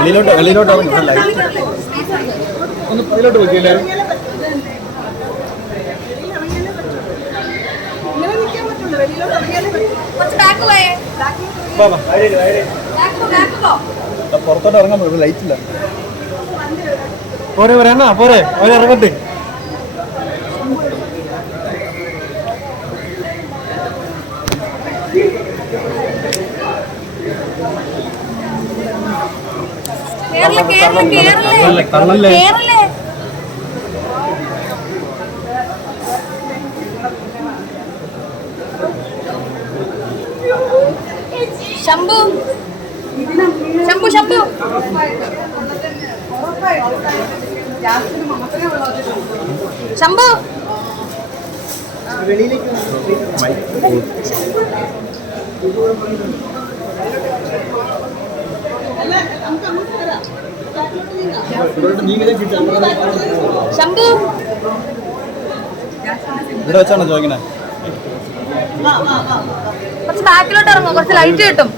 വെളിയിലോട്ട് വെളിയിലോട്ട് ഒന്ന് വെളിയിലോട്ട് ഇറങ്ങിയാലേ പറ്റൂ കുറച്ച് ബാക്ക് പോയേ. വാ, വാ. ബാക്ക് പോ ബാക്ക് പോ. ആ, പുറത്തോട്ട് ഇറങ്ങാൻ ലൈറ്റില്ല പോരെ പോരെ എന്നാ പോരെ. അവൻ ഇറങ്ങട്ടെ. ശംഭു. ശംഭു ശംഭു. ശംഭു. ശംഭു ഇവിടെ വെച്ചാണോ വാ. കുറച്ച് ബാക്കിലോട്ട് ഇറങ്ങോ കുറച്ച് ലൈറ്റ് കിട്ടും.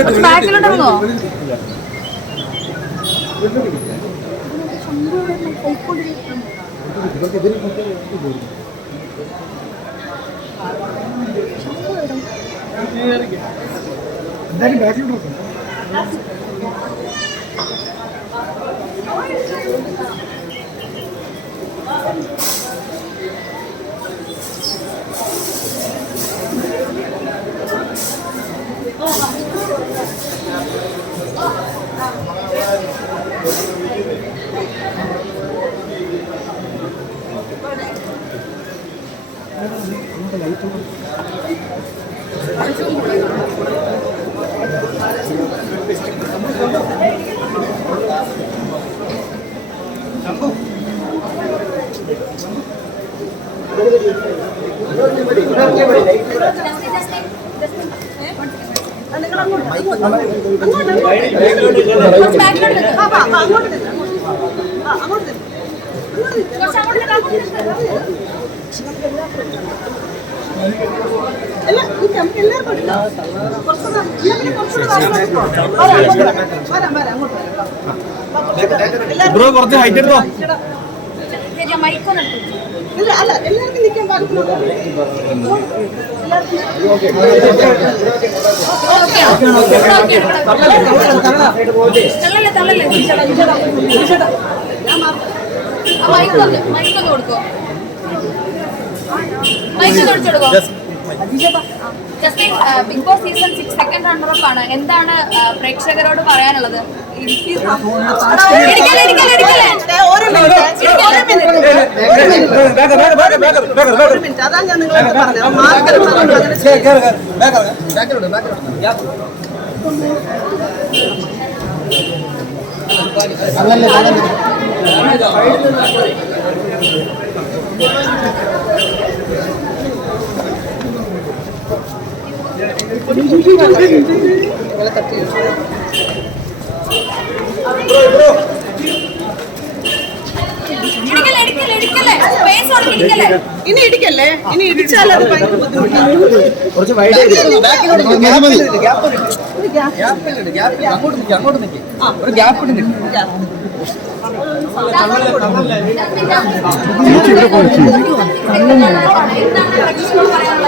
കുറച്ച് ബാക്കിലോട്ട് ഇറങ്ങോ എന്തായാലും ബാക്കിലോട്ട് ആ, അങ്ങോട്ട് അങ്ങോട്ട് ബ്രോ കുറച്ച് ഹൈറ്റ് എടുത്തോ. ഇല്ല, അല്ല, എല്ലാവർക്കും നിൽക്കാൻ ഓക്കേ. തള്ളല്ലേ, തള്ളല്ലേ. ഒന്ന്, mic കൊടുക്കോ. mic ഒന്ന് ഒടിച്ചു കൊടുക്കോ. Justin big boss season six second ആണ് എന്താണ് പ്രേക്ഷകരോട് പറയാനുള്ളത് അതാ ഞാൻ നിങ്ങളോട് പറഞ്ഞത് മാർക്കർ അങ്ങനെ ചെയ്യരുത്. ഇടിക്കല്ലേ, ഇടിക്കല്ലേ, ഇടിക്കല്ലേ. Space കൊടുക്ക്, ഇടിക്കല്ലേ. ഇനി ഇടിക്കല്ലേ ഇനി ഇടിച്ചാൽ അത് ഭയങ്കര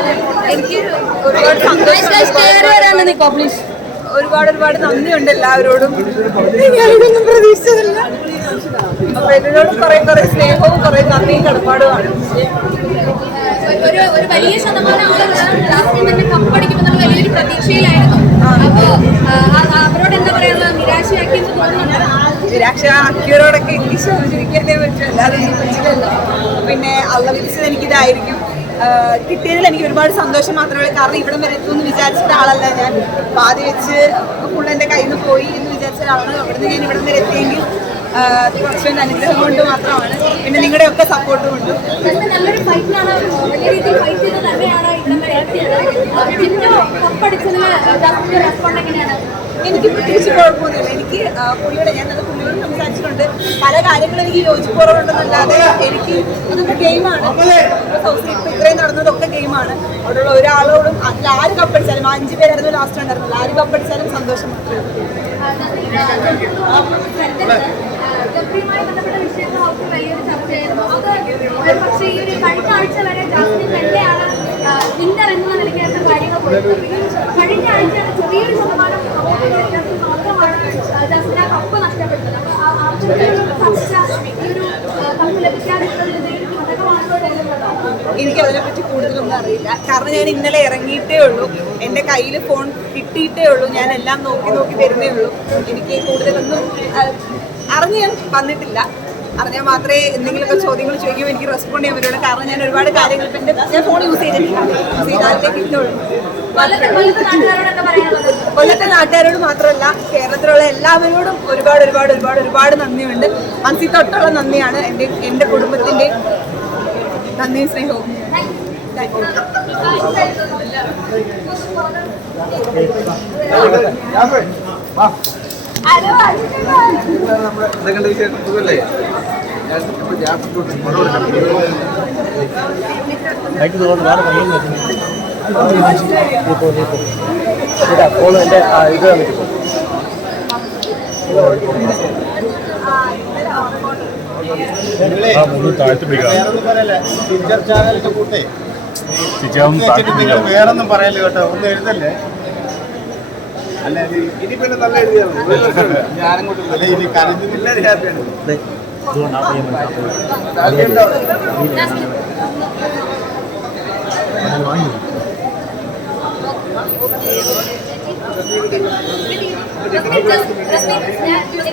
ബുദ്ധിമുട്ടാണ് എനിക്ക് ഒരുപാട് സന്തോഷം ഒരുപാട് ഒരുപാട് നന്ദിയുണ്ട് എല്ലാവരോടും. ഞാനിതൊന്നും പ്രതീക്ഷിച്ചതല്ല. അപ്പൊ എന്നോട് കുറെ കുറെ സ്നേഹവും കുറെ നന്ദിയും കടപ്പാടുമാണ്. ഒരു ഒരു വലിയ ശതമാനം ആളുകൾ ലാസ്റ്റ് തന്നെ കപ്പടിക്കുമെന്നുള്ള വലിയൊരു പ്രതീക്ഷയിലായിരുന്നു. അപ്പോ അവരോട് എന്താ നിരാശയാക്കി എനിക്ക് പറ്റും. അല്ലാതെ എനിക്ക് പറ്റില്ലല്ലോ. പിന്നെ അള്ള വിധിച്ചത് എനിക്കിതായിരിക്കും. കിട്ടിയതിൽ എനിക്ക് ഒരുപാട് സന്തോഷം മാത്രമേ കാരണം ഇവിടം വരെ എത്തുമെന്ന് വിചാരിച്ച ഒരാളല്ല ഞാൻ. പാതി വെച്ച് ഫുൾ എന്റെ കയ്യിൽ നിന്ന് പോയി എന്ന് വിചാരിച്ച ഒരാളാണ്. അവിടുന്ന് ഞാൻ ഇവിടെ വരെ എത്തിയെങ്കിൽ കുറച്ചുവിന്റെ അനുഗ്രഹം കൊണ്ട് മാത്രമാണ്. പിന്നെ നിങ്ങളുടെ ഒക്കെ സപ്പോർട്ടും ഉണ്ട്. തന്നെയാണ് എനിക്ക് പ്രത്യേകിച്ച് കുഴപ്പമൊന്നുമില്ല. എനിക്ക് പുള്ളിയുടെ ഞാൻ നല്ല പുള്ളിയോട് സംസാരിച്ചിട്ടുണ്ട്. പല കാര്യങ്ങളും എനിക്ക് യോജിപ്പുറവുണ്ടെന്നല്ലാതെ എനിക്ക് അതൊക്കെ ഗെയിമാണ് ഹൗസിൽ ഇപ്പം ഇത്രയും നടന്നതൊക്കെ ഗെയിമാണ് അവിടെയുള്ള ഒരാളോടും അതിൽ ആര് കപ്പടിച്ചാലും അഞ്ച് പേരായിരുന്നു ലാസ്റ്റ് ഉണ്ടായിരുന്നില്ല ആര് കപ്പടിച്ചാലും സന്തോഷം മാത്രമേ ഉള്ളൂ. ചർച്ചയായിരുന്നു. ഈ ഒരു വരെ വിന്നർ എന്നുള്ള നിലയ്ക്കായിരുന്നു കാര്യങ്ങൾ പോയത് കഴിഞ്ഞ ആഴ്ചയാണ് ചെറിയൊരു ശതമാനം മാത്രമാണ് ആ കപ്പ് നഷ്ടപ്പെട്ടത് എനിക്ക് അതിനെപ്പറ്റി കൂടുതലൊന്നും അറിയില്ല. കാരണം ഞാൻ ഇന്നലെ ഇറങ്ങിയിട്ടേ ഉള്ളൂ. എന്റെ കയ്യിൽ ഫോൺ കിട്ടിയിട്ടേ ഉള്ളൂ. ഞാൻ എല്ലാം നോക്കി നോക്കി വരുന്നേ ഉള്ളൂ. എനിക്ക് കൂടുതലൊന്നും അറിഞ്ഞ് ഞാൻ വന്നിട്ടില്ല. അറിഞ്ഞാൽ മാത്രമേ എന്തെങ്കിലുമൊക്കെ ചോദ്യങ്ങൾ ചോദിക്കുമ്പോൾ എനിക്ക് റെസ്പോണ്ട് ചെയ്യാൻ പറ്റുള്ളൂ. കാരണം ഞാൻ ഒരുപാട് കാര്യങ്ങൾ പിന്നെ എന്റെ ഞാൻ ഫോൺ യൂസ് ചെയ്താലേ കിട്ടുള്ളൂ. കൊല്ലത്തെ നാട്ടുകാരോട് മാത്രമല്ല കേരളത്തിലുള്ള എല്ലാവരോടും ഒരുപാട് ഒരുപാട് ഒരുപാട് ഒരുപാട് നന്ദിയുണ്ട്. മനസ്സിൽ തൊട്ടുള്ള നന്ദിയാണ് എന്റെ എന്റെ കുടുംബത്തിന്റെ നന്ദിയും സ്നേഹവും. താങ്ക് യു ബൈക്ക് വേറെ കൂട്ടേ വേറൊന്നും പറയല്ലേ കേട്ടോ ഒന്ന് എഴുതല്ലേ ഇനി പിന്നെ നല്ല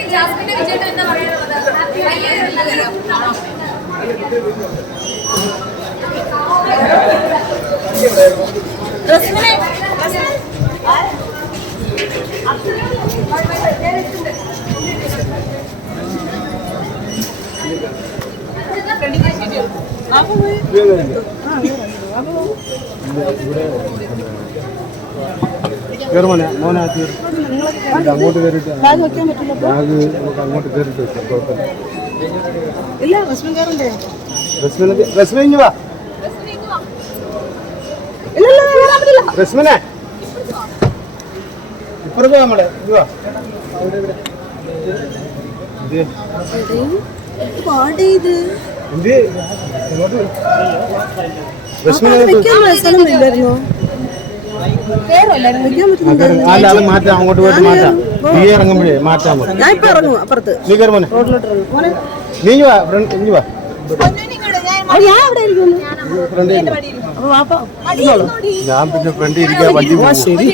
ജാസ്മിന്റെ വിജയത്തിൽ എന്താ? പറയാനുള്ളത് വലിയൊരു കയറുമോനെ അങ്ങോട്ട് കയറിട്ട് ബാഗ് നമുക്ക് അങ്ങോട്ട് കയറിയിട്ട് വെക്കാം കുഴപ്പമില്ല ഇല്ല റസ്മിൻ കയറണ്ടേ വാ ഇല്ല ഇല്ല. പറ്റില്ല റസ്മിനെ ഇപ്പുറത്ത് വാ നമ്മളെ ഇങ്ങ് വാ ഇവിടെ, ഇവിടെ. ഇത് പാട് ചെയ്ത് എന്ത് ഇങ്ങോട്ട് വരൂ. റസ്മിനെ ഇങ്ങോട്ട് വാ. ആ, അല്ല നമ്മൾ. മാറ്റാം. അങ്ങോട്ട് പോയിട്ട് മാറ്റാം. നീ ഇറങ്ങുമ്പോഴേ മാറ്റാൻ മതി ഞാൻ ഇപ്പൊ ഇറങ്ങും അപ്പുറത്ത്. നീ കയറി മോനെ. നീ വാ. ഫ്രണ്ട് ഇങ്ങ് വാ. ഞാൻ അവിടെ ഇരിക്കുന്നു. ഫ്രണ്ട് ഞാൻ പിന്നെ ഫ്രണ്ട് ഇരിക്കാൻ വണ്ടി കേറി.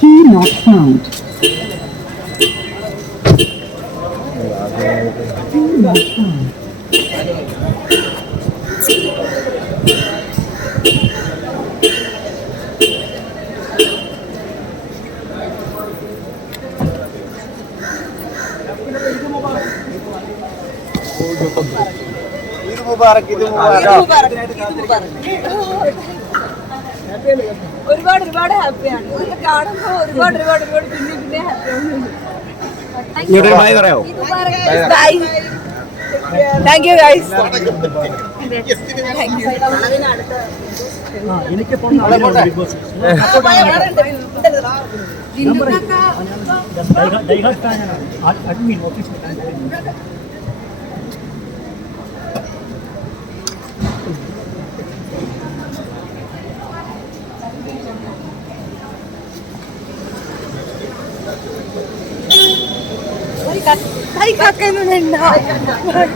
Key not found. Key not found. ഇത് മുബാറക്ക് ഇത് മുബാറക് ഒരുപാട് ഒരുപാട് ഹാപ്പിയാണ് ഇതൊക്കെ കാണുമ്പോ ഒരുപാട് ഒരുപാട് ഒരുപാട് പിന്നെ പിന്നെ ഹാപ്പിയാണ് thank you guys Harikat. Harikat kayo na na. Harikat.